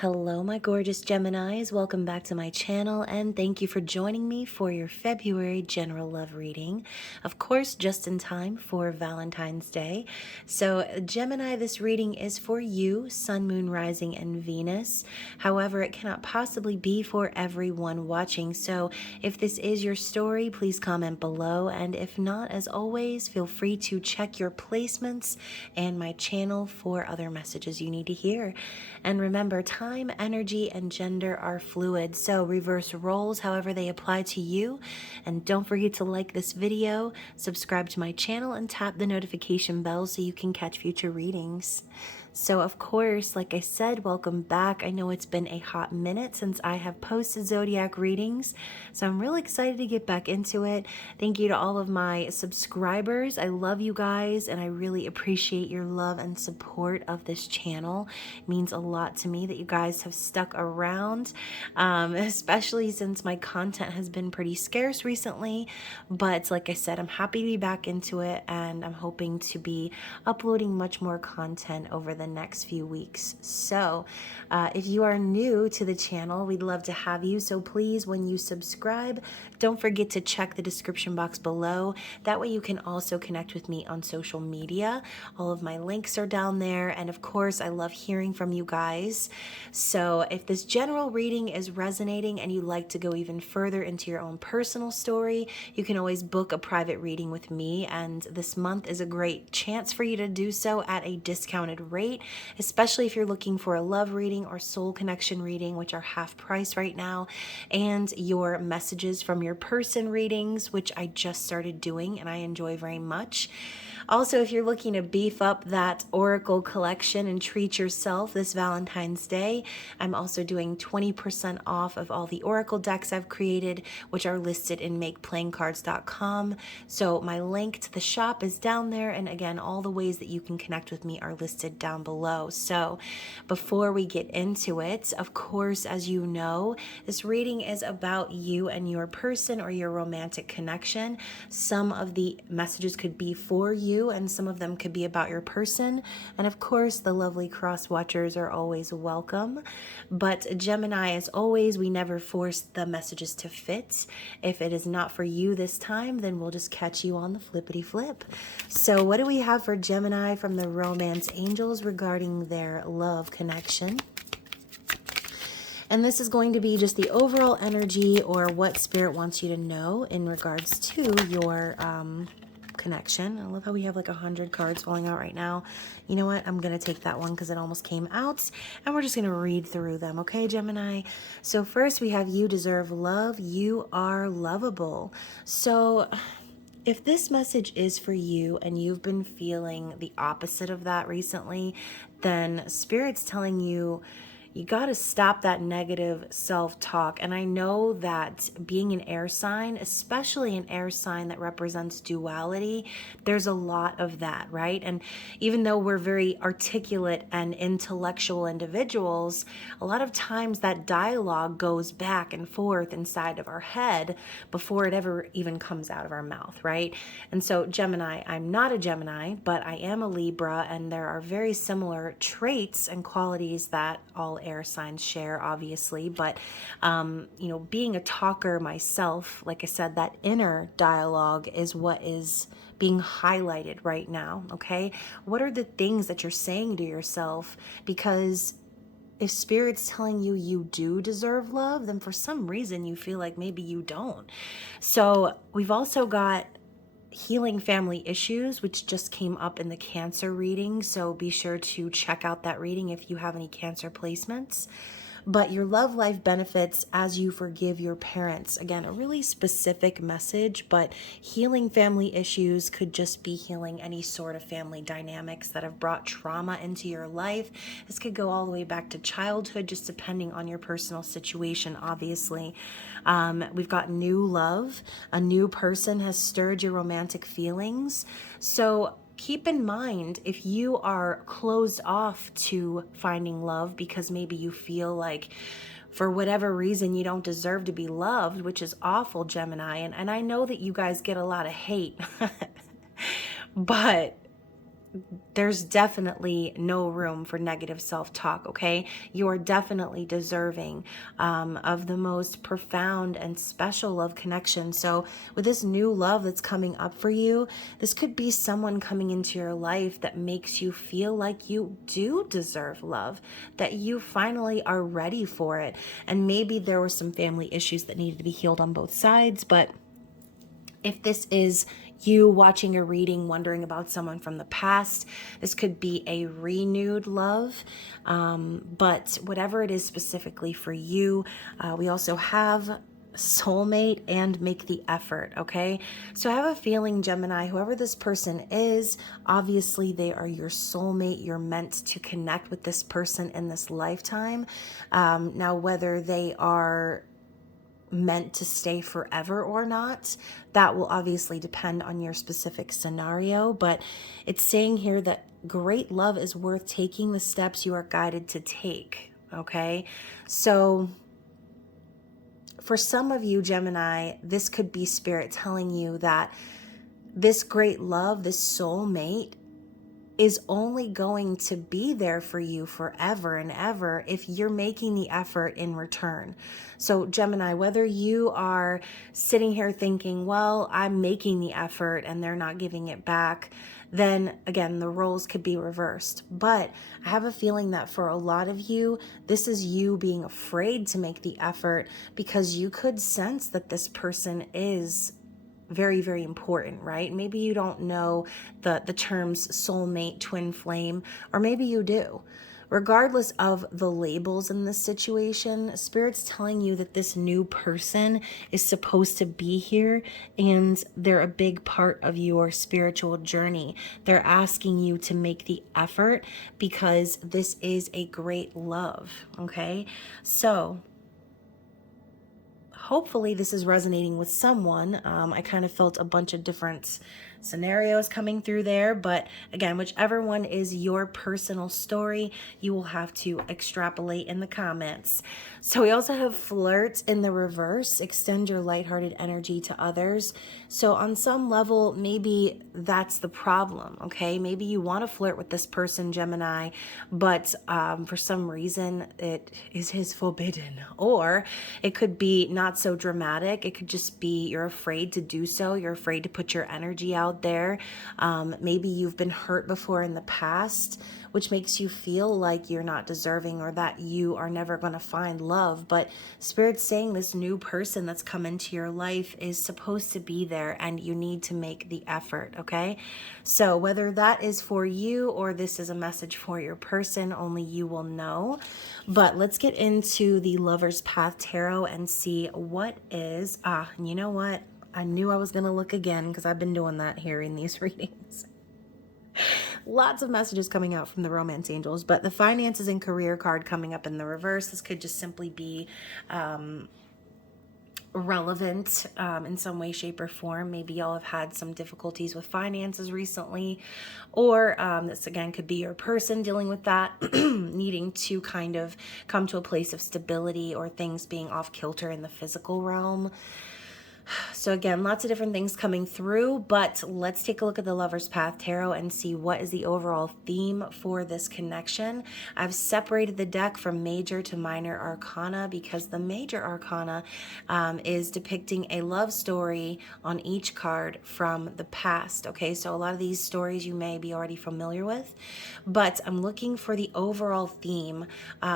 Hello, my gorgeous Geminis. Welcome back to my channel, and thank you for joining me for your February general love reading. Of course, just in time for Valentine's Day. So, Gemini, this reading is for you, Sun, Moon, Rising, and Venus. However, it cannot possibly be for everyone watching. So, if this is your story, please comment below. And if not, as always, feel free to check your placements and my channel for other messages you need to hear. And remember, time, energy, and gender are fluid, so reverse roles however they apply to you. And don't forget to like this video, subscribe to my channel, and tap the notification bell so you can catch future readings. So of course, like I said, welcome back. I know it's been a hot minute since I have posted zodiac readings, so I'm really excited to get back into it. Thank you to all of my subscribers. I love you guys, and I really appreciate your love and support of this channel. It means a lot to me that you guys have stuck around, especially since my content has been pretty scarce recently. But like I said, I'm happy to be back into it, and I'm hoping to be uploading much more content over the next few weeks. So if you are new to the channel, we'd love to have you. So please, when you subscribe, don't forget to check the description box below. That way you can also connect with me on social media. All of my links are down there. And of course, I love hearing from you guys. So if this general reading is resonating and you'd like to go even further into your own personal story, you can always book a private reading with me. And this month is a great chance for you to do so at a discounted rate, especially if you're looking for a love reading or soul connection reading, which are half price right now, and your messages from your person readings, which I just started doing and I enjoy very much. Also, if you're looking to beef up that Oracle collection and treat yourself this Valentine's Day, I'm also doing 20% off of all the Oracle decks I've created, which are listed in makeplayingcards.com. So my link to the shop is down there, and again, all the ways that you can connect with me are listed down below. So before we get into it, of course, as you know, this reading is about you and your person or your romantic connection. Some of the messages could be for you, and some of them could be about your person. And of course, the lovely cross watchers are always welcome. But Gemini, as always, we never force the messages to fit. If it is not for you this time, then we'll just catch you on the flippity flip. So what do we have for Gemini from the romance angels regarding their love connection? And this is going to be just the overall energy or what Spirit wants you to know in regards to your connection. I love how we have like 100 cards falling out right now. You know what? I'm going to take that one because it almost came out, and we're just going to read through them. Okay, Gemini? So first we have you deserve love. You are lovable. So if this message is for you and you've been feeling the opposite of that recently, then Spirit's telling you, you got to stop that negative self-talk. And I know that being an air sign, especially an air sign that represents duality, there's a lot of that, right? And even though we're very articulate and intellectual individuals, a lot of times that dialogue goes back and forth inside of our head before it ever even comes out of our mouth, right? And so Gemini, I'm not a Gemini, but I am a Libra, and there are very similar traits and qualities that all air signs share, obviously. But you know, being a talker myself, like I said, that inner dialogue is what is being highlighted right now. Okay, what are the things that you're saying to yourself? Because if Spirit's telling you you do deserve love, then for some reason you feel like maybe you don't. So we've also got healing family issues, which just came up in the Cancer reading. So be sure to check out that reading if you have any Cancer placements. But your love life benefits as you forgive your parents. Again, a really specific message, but healing family issues could just be healing any sort of family dynamics that have brought trauma into your life. This could go all the way back to childhood, just depending on your personal situation, obviously. We've got new love. A new person has stirred your romantic feelings. So keep in mind, if you are closed off to finding love because maybe you feel like for whatever reason you don't deserve to be loved, which is awful, Gemini, and I know that you guys get a lot of hate, but there's definitely no room for negative self-talk, okay? You are definitely deserving of the most profound and special love connection. So with this new love that's coming up for you, this could be someone coming into your life that makes you feel like you do deserve love, that you finally are ready for it. And maybe there were some family issues that needed to be healed on both sides, but if this is you watching a reading, wondering about someone from the past, this could be a renewed love. But whatever it is specifically for you, we also have soulmate and make the effort, okay? So I have a feeling, Gemini, whoever this person is, obviously they are your soulmate. You're meant to connect with this person in this lifetime. Now, whether they are meant to stay forever or not, that will obviously depend on your specific scenario, but it's saying here that great love is worth taking the steps you are guided to take, okay? So for some of you, Gemini, this could be Spirit telling you that this great love, this soulmate, is only going to be there for you forever and ever if you're making the effort in return. So Gemini, whether you are sitting here thinking, well, I'm making the effort and they're not giving it back, then again, the roles could be reversed. But I have a feeling that for a lot of you, this is you being afraid to make the effort because you could sense that this person is very, very important, right? Maybe you don't know the terms soulmate, twin flame, or maybe you do. Regardless of the labels in this situation, Spirit's telling you that this new person is supposed to be here and they're a big part of your spiritual journey. They're asking you to make the effort because this is a great love, okay? So hopefully this is resonating with someone. I kind of felt a bunch of different scenarios coming through there, but again, whichever one is your personal story, you will have to extrapolate in the comments. So we also have flirt in the reverse, extend your lighthearted energy to others. So on some level, maybe that's the problem, okay? Maybe you want to flirt with this person, Gemini, but for some reason it is forbidden, or it could be not so dramatic. It could just be you're afraid to do so. You're afraid to put your energy out there. Maybe you've been hurt before in the past, which makes you feel like you're not deserving or that you are never going to find love. But Spirit's saying this new person that's come into your life is supposed to be there and you need to make the effort, okay? So whether that is for you or this is a message for your person, only you will know. But let's get into the Lover's Path Tarot and see what is, and you know what? I knew I was going to look again because I've been doing that here in these readings. Lots of messages coming out from the romance angels, but the finances and career card coming up in the reverse. This could just simply be relevant in some way, shape, or form. Maybe y'all have had some difficulties with finances recently, or this again could be your person dealing with that, needing to kind of come to a place of stability or things being off kilter in the physical realm. So again, lots of different things coming through, but let's take a look at the Lover's Path Tarot and see what is the overall theme for this connection. I've separated the deck from major to minor arcana because the major arcana is depicting a love story on each card from the past. Okay, so a lot of these stories you may be already familiar with, but I'm looking for the overall theme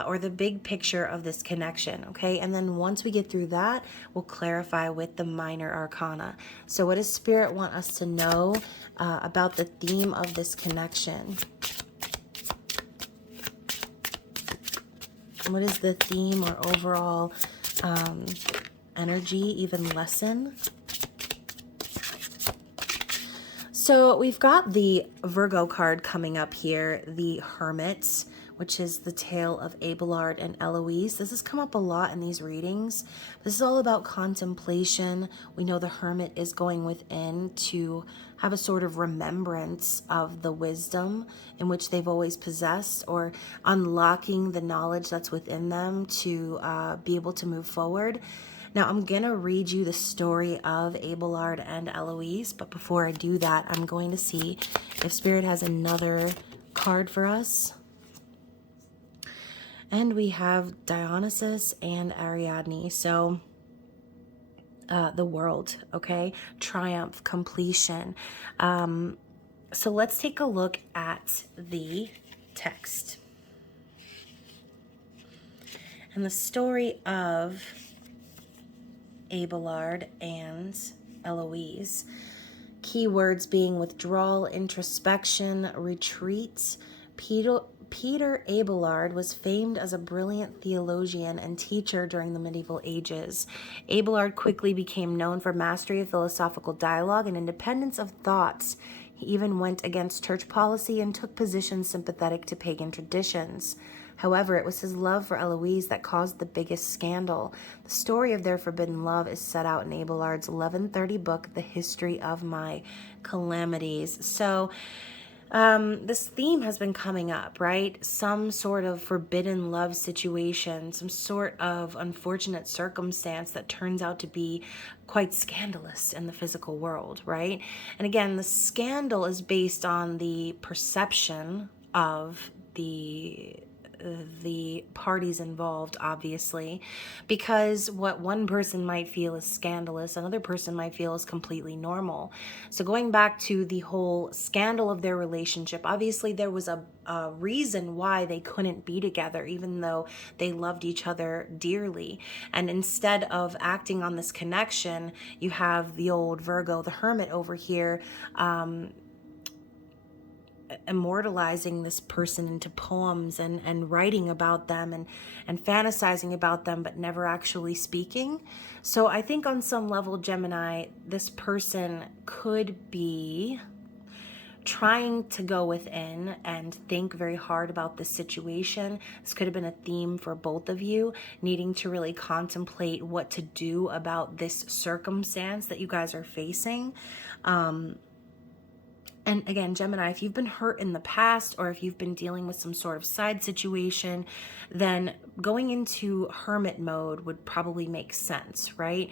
or the big picture of this connection. Okay, and then once we get through that, we'll clarify with the minor arcana. So what does Spirit want us to know about the theme of this connection? What is the theme or overall energy, even lesson? So we've got the Virgo card coming up here, the Hermits, which is the tale of Abelard and Eloise. This has come up a lot in these readings. This is all about contemplation. We know the hermit is going within to have a sort of remembrance of the wisdom in which they've always possessed, or unlocking the knowledge that's within them to be able to move forward. Now, I'm going to read you the story of Abelard and Eloise, but before I do that, I'm going to see if Spirit has another card for us. And we have Dionysus and Ariadne. So, the world, okay? Triumph, completion. So let's take a look at the text. And the story of Abelard and Eloise. Keywords being withdrawal, introspection, retreat. Peter Abelard was famed as a brilliant theologian and teacher during the medieval ages. Abelard quickly became known for mastery of philosophical dialogue and independence of thought. He even went against church policy and took positions sympathetic to pagan traditions. However, it was his love for Eloise that caused the biggest scandal. The story of their forbidden love is set out in Abelard's 1130 book, The History of My Calamities. So, this theme has been coming up, right? Some sort of forbidden love situation, some sort of unfortunate circumstance that turns out to be quite scandalous in the physical world, right? And again, the scandal is based on the perception of the parties involved, obviously, because what one person might feel is scandalous, another person might feel is completely normal. So going back to the whole scandal of their relationship, obviously there was a reason why they couldn't be together, even though they loved each other dearly. And instead of acting on this connection, you have the old Virgo, the hermit over here, immortalizing this person into poems and writing about them and fantasizing about them, but never actually speaking. So I think on some level, Gemini, this person could be trying to go within and think very hard about this situation. This could have been a theme for both of you, needing to really contemplate what to do about this circumstance that you guys are facing. And again, Gemini, if you've been hurt in the past or if you've been dealing with some sort of side situation, then going into hermit mode would probably make sense, right?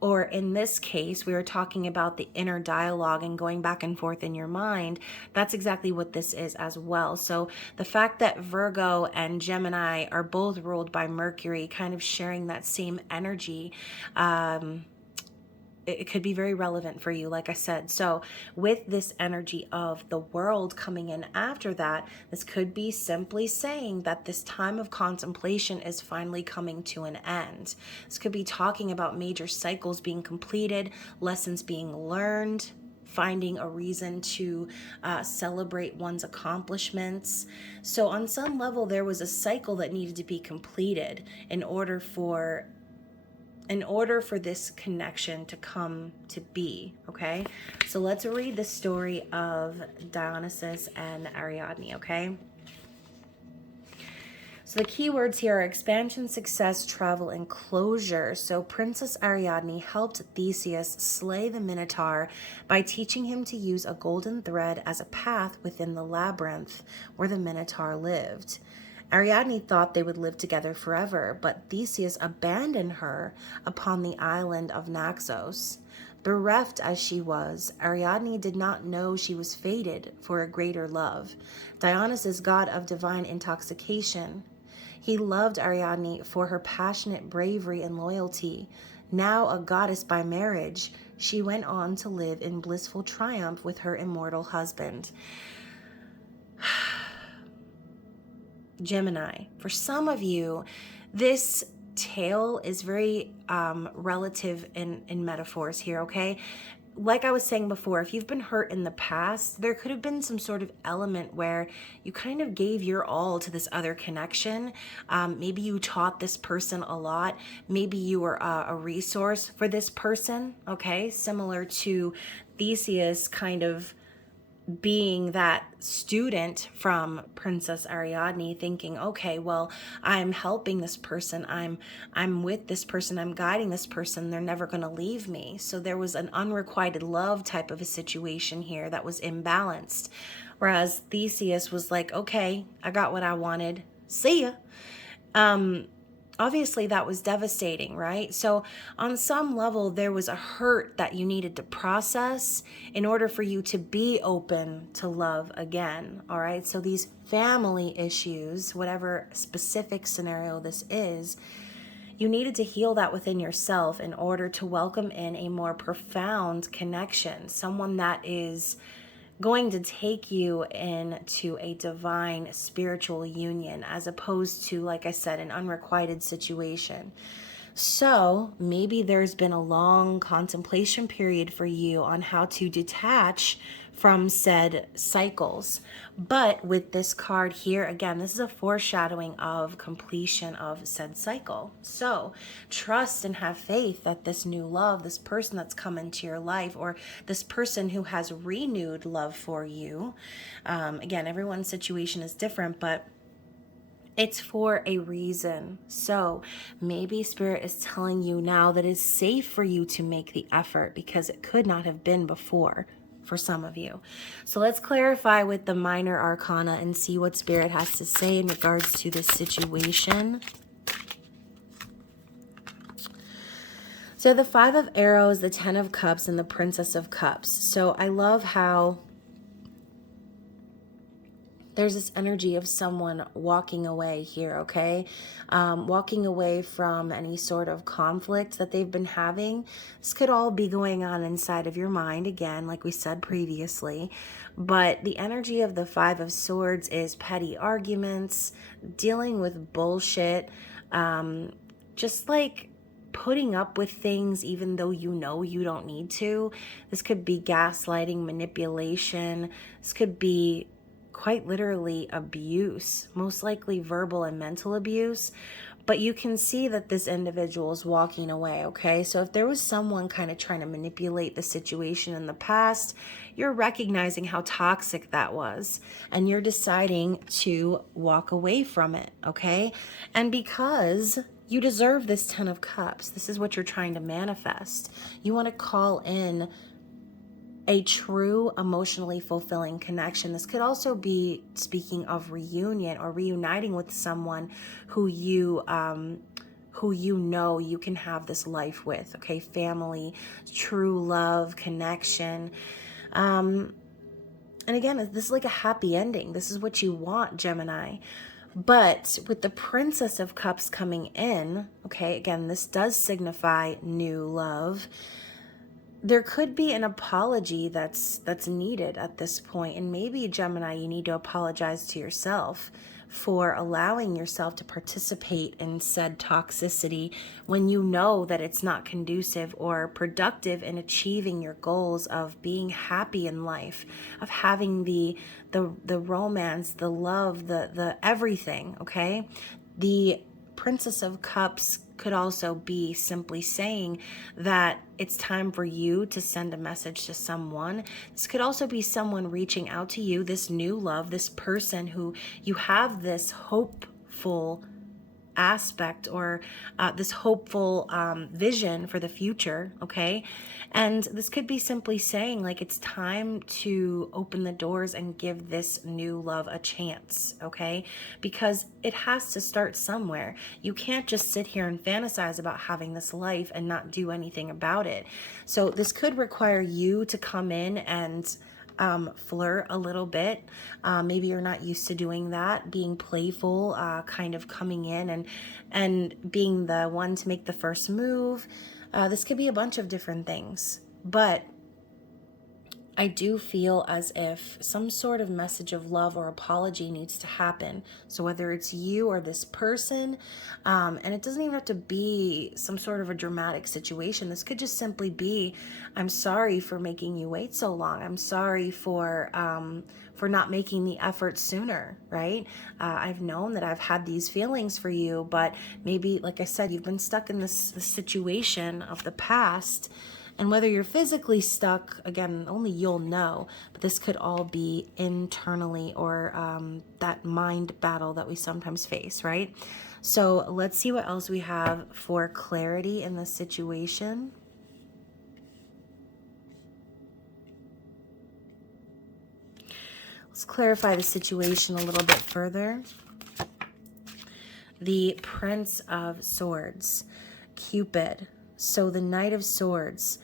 Or in this case, we were talking about the inner dialogue and going back and forth in your mind. That's exactly what this is as well. So the fact that Virgo and Gemini are both ruled by Mercury, kind of sharing that same energy, it could be very relevant for you, like I said. So with this energy of the world coming in after that, this could be simply saying that this time of contemplation is finally coming to an end. This could be talking about major cycles being completed, lessons being learned, finding a reason to celebrate one's accomplishments. So on some level, there was a cycle that needed to be completed in order for this connection to come to be, okay? So let's read the story of Dionysus and Ariadne, okay? So the keywords here are expansion, success, travel, and closure. So Princess Ariadne helped Theseus slay the Minotaur by teaching him to use a golden thread as a path within the labyrinth where the Minotaur lived. Ariadne thought they would live together forever, but Theseus abandoned her upon the island of Naxos. Bereft as she was, Ariadne did not know she was fated for a greater love, Dionysus, god of divine intoxication. He loved Ariadne for her passionate bravery and loyalty. Now a goddess by marriage, she went on to live in blissful triumph with her immortal husband. Gemini, for some of you, this tale is very relative in metaphors here, okay? Like I was saying before, if you've been hurt in the past, there could have been some sort of element where you kind of gave your all to this other connection. Maybe you taught this person a lot. Maybe you were a resource for this person, okay? Similar to Theseus kind of being that student from Princess Ariadne, thinking, okay, well, I'm helping this person, I'm with this person, I'm guiding this person, they're never going to leave me. So there was an unrequited love type of a situation here that was imbalanced. Whereas Theseus was like, okay, I got what I wanted. See ya. obviously that was devastating, right? So on some level, there was a hurt that you needed to process in order for you to be open to love again, all right? So these family issues, whatever specific scenario this is, you needed to heal that within yourself in order to welcome in a more profound connection, someone that is going to take you into a divine spiritual union, as opposed to, like I said, an unrequited situation. So maybe there's been a long contemplation period for you on how to detach from said cycles. But with this card here, again, this is a foreshadowing of completion of said cycle. So trust and have faith that this new love, this person that's come into your life, or this person who has renewed love for you, again, everyone's situation is different, but it's for a reason. So maybe Spirit is telling you now that it's safe for you to make the effort, because it could not have been before for some of you. So let's clarify with the minor arcana and see what Spirit has to say in regards to this situation. So the 5 of Arrows, the 10 of Cups, and the Princess of Cups. So I love how there's this energy of someone walking away here, okay? Walking away from any sort of conflict that they've been having. This could all be going on inside of your mind, again, like we said previously. But the energy of the 5 of Swords is petty arguments, dealing with bullshit, just like putting up with things even though you know you don't need to. This could be gaslighting, manipulation. This could be quite literally abuse, most likely verbal and mental abuse. But you can see that this individual is walking away, okay? So if there was someone kind of trying to manipulate the situation in the past, you're recognizing how toxic that was, and you're deciding to walk away from it, okay? And because you deserve this 10 of Cups, this is what you're trying to manifest. You want to call in a true emotionally fulfilling connection. This could also be speaking of reunion or reuniting with someone who you know you can have this life with, okay? Family, true love, connection. And again, this is like a happy ending. This is what you want, Gemini. But with the Princess of Cups coming in, okay, again, this does signify new love. There could be an apology that's needed at this point. And maybe, Gemini, you need to apologize to yourself for allowing yourself to participate in said toxicity when you know that it's not conducive or productive in achieving your goals of being happy in life, of having the romance, the love, the everything, okay? The Princess of Cups could also be simply saying that it's time for you to send a message to someone. This could also be someone reaching out to you, this new love, this person who you have this hopeful aspect or this hopeful vision for the future, okay? And this could be simply saying, like, it's time to open the doors and give this new love a chance, okay? Because it has to start somewhere. You can't just sit here and fantasize about having this life and not do anything about it. So this could require you to come in and flirt a little bit. Maybe you're not used to doing that, being playful, kind of coming in and being the one to make the first move. This could be a bunch of different things, but I do feel as if some sort of message of love or apology needs to happen. So whether it's you or this person, and it doesn't even have to be some sort of a dramatic situation. This could just simply be, I'm sorry for making you wait so long. I'm sorry for not making the effort sooner, right? I've known that I've had these feelings for you, but maybe, like I said, you've been stuck in this situation of the past. And whether you're physically stuck, again, only you'll know, but this could all be internally or that mind battle that we sometimes face, right? So let's see what else we have for clarity in this situation. Let's clarify the situation a little bit further. the Prince of Swords, Cupid. So the Knight of Swords.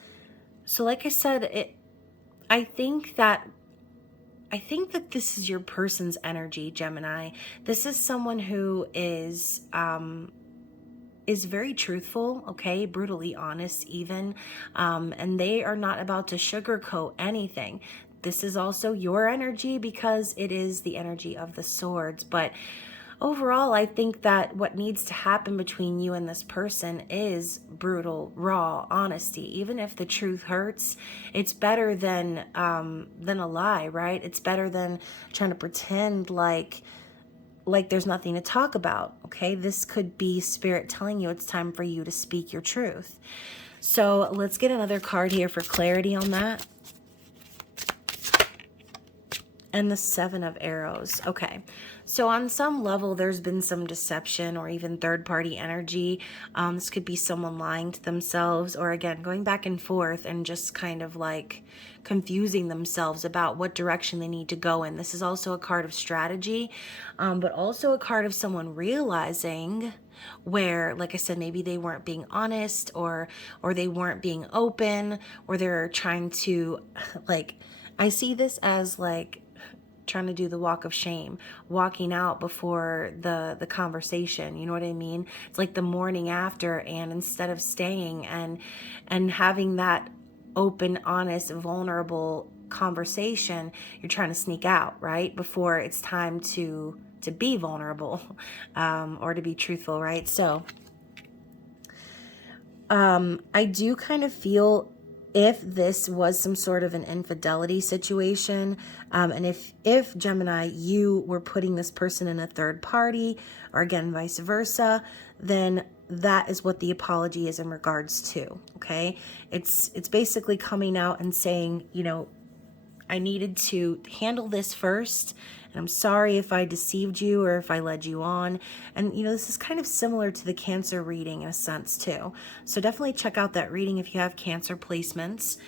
So like I said, I think that this is your person's energy, Gemini. This is someone who is very truthful, okay, brutally honest even, and they are not about to sugarcoat anything. This is also your energy because it is the energy of the swords. But overall, I think that what needs to happen between you and this person is brutal, raw honesty. Even if the truth hurts, it's better than a lie, right? It's better than trying to pretend like there's nothing to talk about, okay? This could be spirit telling you it's time for you to speak your truth. So let's get another card here for clarity on that. And the Seven of Arrows. Okay, so on some level, there's been some deception or even third-party energy. This could be someone lying to themselves, or again, going back and forth and just kind of like confusing themselves about what direction they need to go in. This is also a card of strategy, but also a card of someone realizing where, like I said, maybe they weren't being honest, or they weren't being open, or they're trying to, like, I see this as like trying to do the walk of shame, walking out before the conversation, you know what I mean? It's like the morning after, and instead of staying and having that open, honest, vulnerable conversation, you're trying to sneak out, right? Before it's time to be vulnerable, or to be truthful, right? So I do kind of feel, if this was some sort of an infidelity situation, and if Gemini, you were putting this person in a third party, or again, vice versa, then that is what the apology is in regards to, okay? It's basically coming out and saying, you know, I needed to handle this first, and I'm sorry if I deceived you or if I led you on. And, you know, this is kind of similar to the Cancer reading in a sense too. So definitely check out that reading if you have Cancer placements.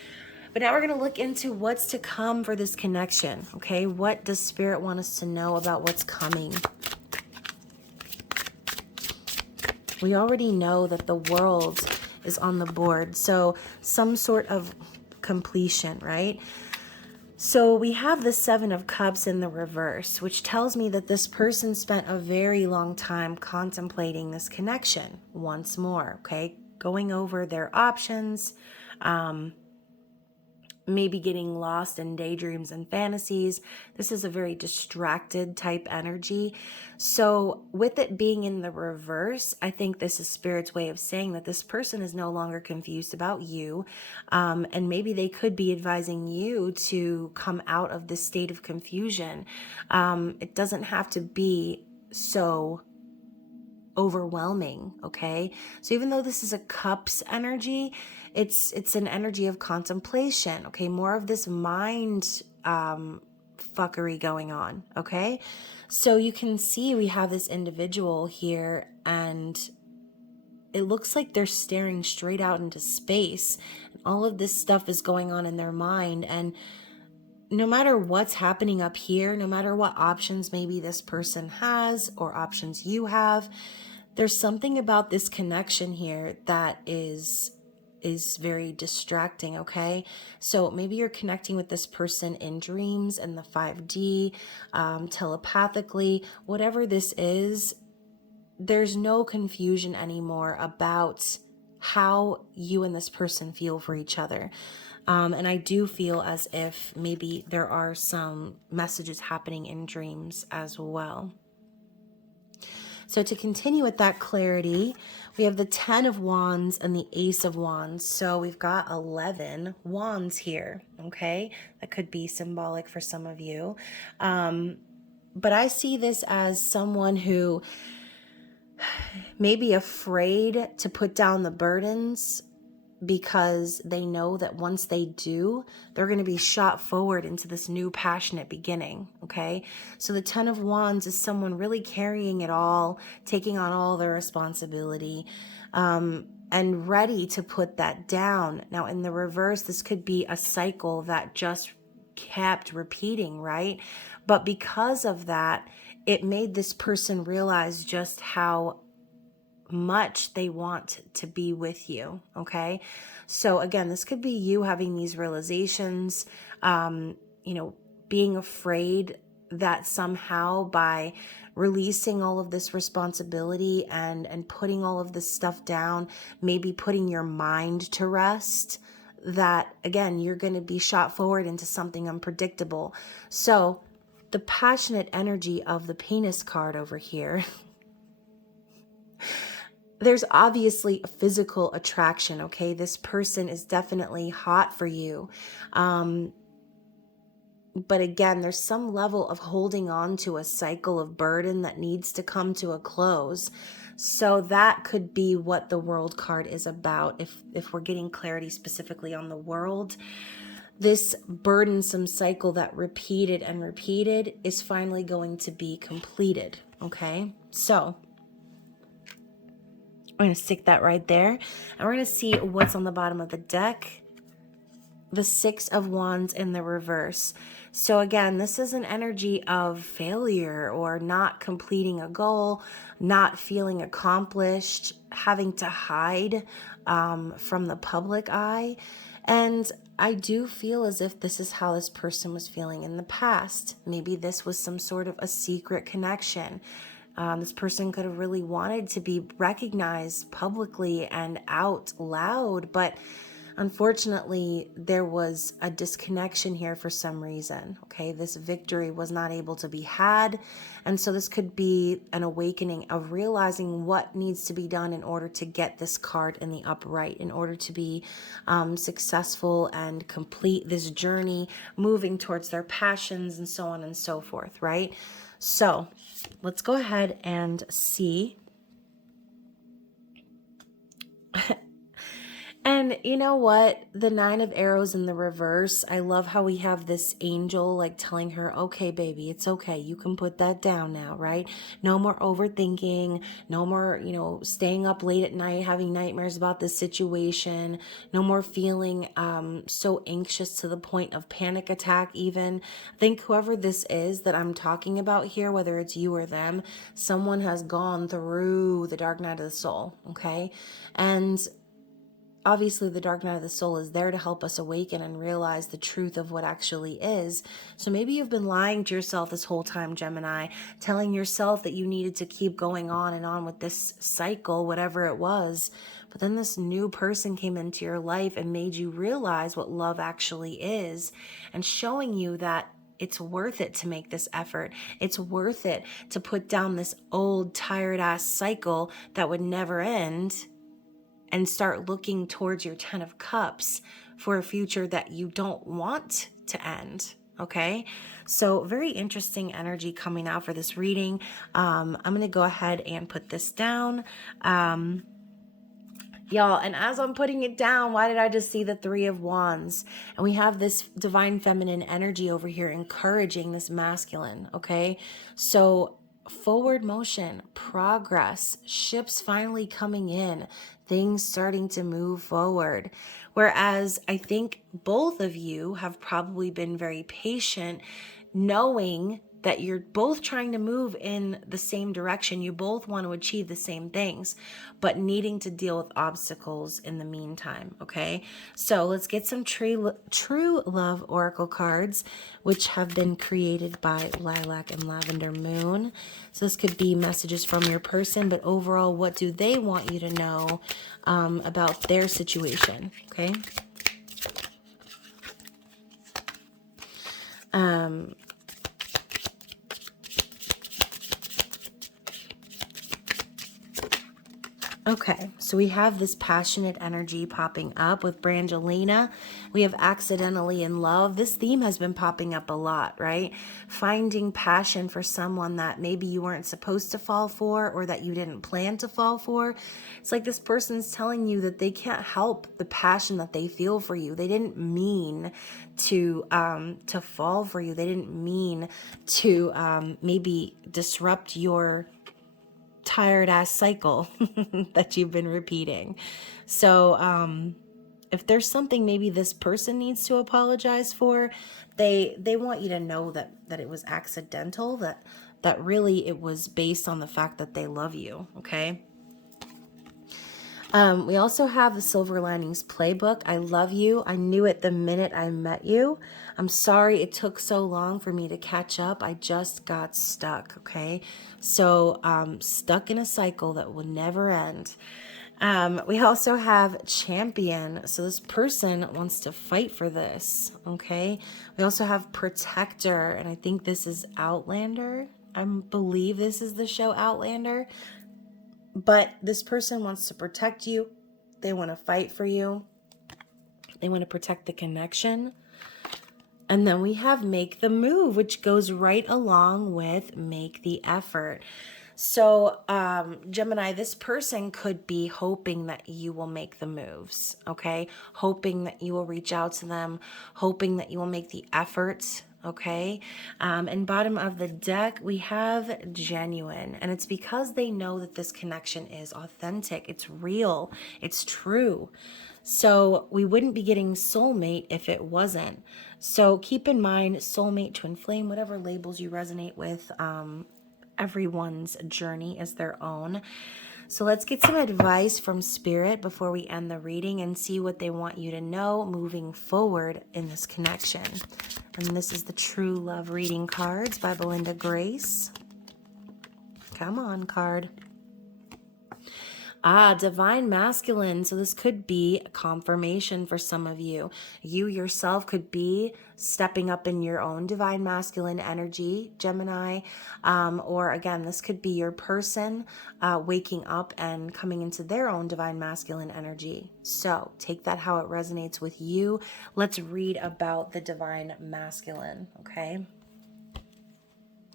But now we're going to look into what's to come for this connection, okay? What does Spirit want us to know about what's coming? We already know that the World is on the board, so some sort of completion, right? So we have the Seven of Cups in the reverse, which tells me that this person spent a very long time contemplating this connection once more, okay? Going over their options, maybe getting lost in daydreams and fantasies. This is a very distracted type energy. So with it being in the reverse, I think this is Spirit's way of saying that this person is no longer confused about you. And maybe they could be advising you to come out of this state of confusion. It doesn't have to be so overwhelming, okay? So even though this is a cups energy, it's an energy of contemplation, okay? More of this mind fuckery going on, okay? So you can see we have this individual here, and it looks like they're staring straight out into space. All of this stuff is going on in their mind, and no matter what's happening up here, no matter what options maybe this person has or options you have, there's something about this connection here that is very distracting, okay? So maybe you're connecting with this person in dreams and the 5D, telepathically, whatever this is, there's no confusion anymore about how you and this person feel for each other. And I do feel as if maybe there are some messages happening in dreams as well. So to continue with that clarity, we have the 10 of Wands and the Ace of Wands. So we've got 11 wands here, okay? That could be symbolic for some of you. But I see this as someone who may be afraid to put down the burdens, because they know that once they do, they're going to be shot forward into this new passionate beginning, okay? So the 10 of Wands is someone really carrying it all, taking on all their responsibility, and ready to put that down. Now, in the reverse, this could be a cycle that just kept repeating, right? But because of that, it made this person realize just how much they want to be with you. Okay. So again, this could be you having these realizations, being afraid that somehow by releasing all of this responsibility and putting all of this stuff down, maybe putting your mind to rest, that again, you're going to be shot forward into something unpredictable. So the passionate energy of the penis card over here, there's obviously a physical attraction, okay? This person is definitely hot for you. But again, there's some level of holding on to a cycle of burden that needs to come to a close. So that could be what the World card is about. If we're getting clarity specifically on the World, this burdensome cycle that repeated and repeated is finally going to be completed, okay? So I'm going to stick that right there. And we're going to see what's on the bottom of the deck. The Six of Wands in the reverse. So again, this is an energy of failure or not completing a goal, not feeling accomplished, having to hide from the public eye. And I do feel as if this is how this person was feeling in the past. Maybe this was some sort of a secret connection. This person could have really wanted to be recognized publicly and out loud, but unfortunately, there was a disconnection here for some reason, okay? This victory was not able to be had, and so this could be an awakening of realizing what needs to be done in order to get this card in the upright, in order to be successful and complete this journey, moving towards their passions and so on and so forth, right? So let's go ahead and see. And you know what? The Nine of Arrows in the reverse, I love how we have this angel like telling her, okay, baby, it's okay. You can put that down now, right? No more overthinking. No more, staying up late at night, having nightmares about this situation. No more feeling so anxious to the point of panic attack even. I think whoever this is that I'm talking about here, whether it's you or them, someone has gone through the dark night of the soul, okay? And obviously, the dark night of the soul is there to help us awaken and realize the truth of what actually is. So maybe you've been lying to yourself this whole time, Gemini, telling yourself that you needed to keep going on and on with this cycle, whatever it was. But then this new person came into your life and made you realize what love actually is, and showing you that it's worth it to make this effort. It's worth it to put down this old, tired-ass cycle that would never end, and start looking towards your 10 of Cups for a future that you don't want to end, okay? So very interesting energy coming out for this reading. I'm going to go ahead and put this down. Y'all, and as I'm putting it down, why did I just see the Three of Wands? And we have this divine feminine energy over here encouraging this masculine, okay? So forward motion, progress, ships finally coming in, things starting to move forward. Whereas I think both of you have probably been very patient, knowing that you're both trying to move in the same direction. You both want to achieve the same things, but needing to deal with obstacles in the meantime, okay? So let's get some true love oracle cards, which have been created by LilacandLavenderMoon. So this could be messages from your person, but overall, what do they want you to know about their situation, okay? Okay, so we have this passionate energy popping up with Brangelina. We have accidentally in love. This theme has been popping up a lot, right? Finding passion for someone that maybe you weren't supposed to fall for or that you didn't plan to fall for. It's like this person's telling you that they can't help the passion that they feel for you. They didn't mean to fall for you. They didn't mean to maybe disrupt your tired ass cycle that you've been repeating. So if there's something maybe this person needs to apologize for, they want you to know that it was accidental, that that really it was based on the fact that they love you, okay? We also have the Silver Linings Playbook. I love you. I knew it the minute I met you. I'm sorry it took so long for me to catch up. I just got stuck, okay? So stuck in a cycle that will never end. We also have Champion. So this person wants to fight for this, okay? We also have Protector, and I think this is Outlander. I believe this is the show Outlander. But this person wants to protect you. They want to fight for you. They want to protect the connection. And then we have Make the Move, which goes right along with Make the Effort. So, Gemini, this person could be hoping that you will make the moves, okay? Hoping that you will reach out to them, hoping that you will make the efforts, okay? And bottom of the deck, we have Genuine. And it's because they know that this connection is authentic, it's real, it's true. So we wouldn't be getting soulmate if it wasn't. So keep in mind, soulmate, twin flame, whatever labels you resonate with, everyone's journey is their own. So let's get some advice from Spirit before we end the reading and see what they want you to know moving forward in this connection. And this is the True Love Reading cards by Belinda Grace. Come on, card. Divine Masculine. So this could be a confirmation for some of you. You yourself could be stepping up in your own Divine Masculine energy, Gemini. Or again, this could be your person waking up and coming into their own Divine Masculine energy. So take that how it resonates with you. Let's read about the Divine Masculine, okay?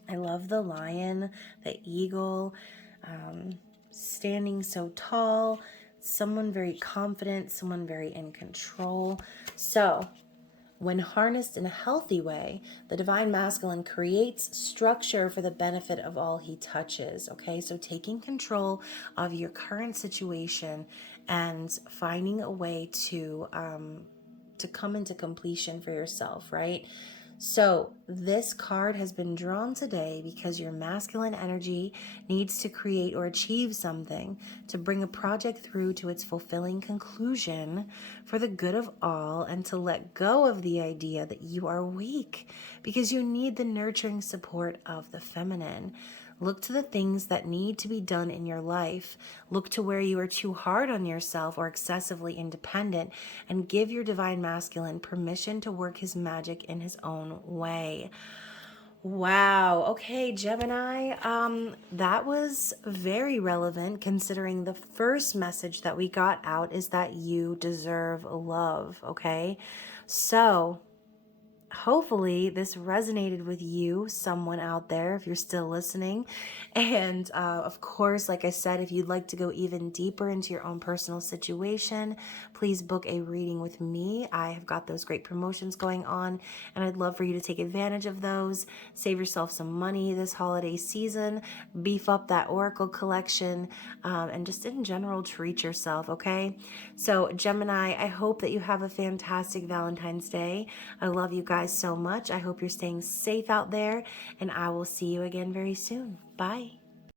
I love the lion, the eagle, standing so tall, someone very confident, someone very in control. So when harnessed in a healthy way, the Divine Masculine creates structure for the benefit of all he touches, okay? So taking control of your current situation and finding a way to come into completion for yourself, right? So this card has been drawn today because your masculine energy needs to create or achieve something to bring a project through to its fulfilling conclusion for the good of all, and to let go of the idea that you are weak because you need the nurturing support of the feminine. Look to the things that need to be done in your life. Look to where you are too hard on yourself or excessively independent, and give your Divine Masculine permission to work his magic in his own way. Wow. Okay, Gemini, that was very relevant considering the first message that we got out is that you deserve love, okay? So hopefully this resonated with you, someone out there, if you're still listening. And of course, like I said, if you'd like to go even deeper into your own personal situation, please book a reading with me. I have got those great promotions going on, and I'd love for you to take advantage of those. Save yourself some money this holiday season, beef up that Oracle collection, and just in general treat yourself, okay? So Gemini, I hope that you have a fantastic Valentine's Day. I love you guys so much. I hope you're staying safe out there, and I will see you again very soon. Bye.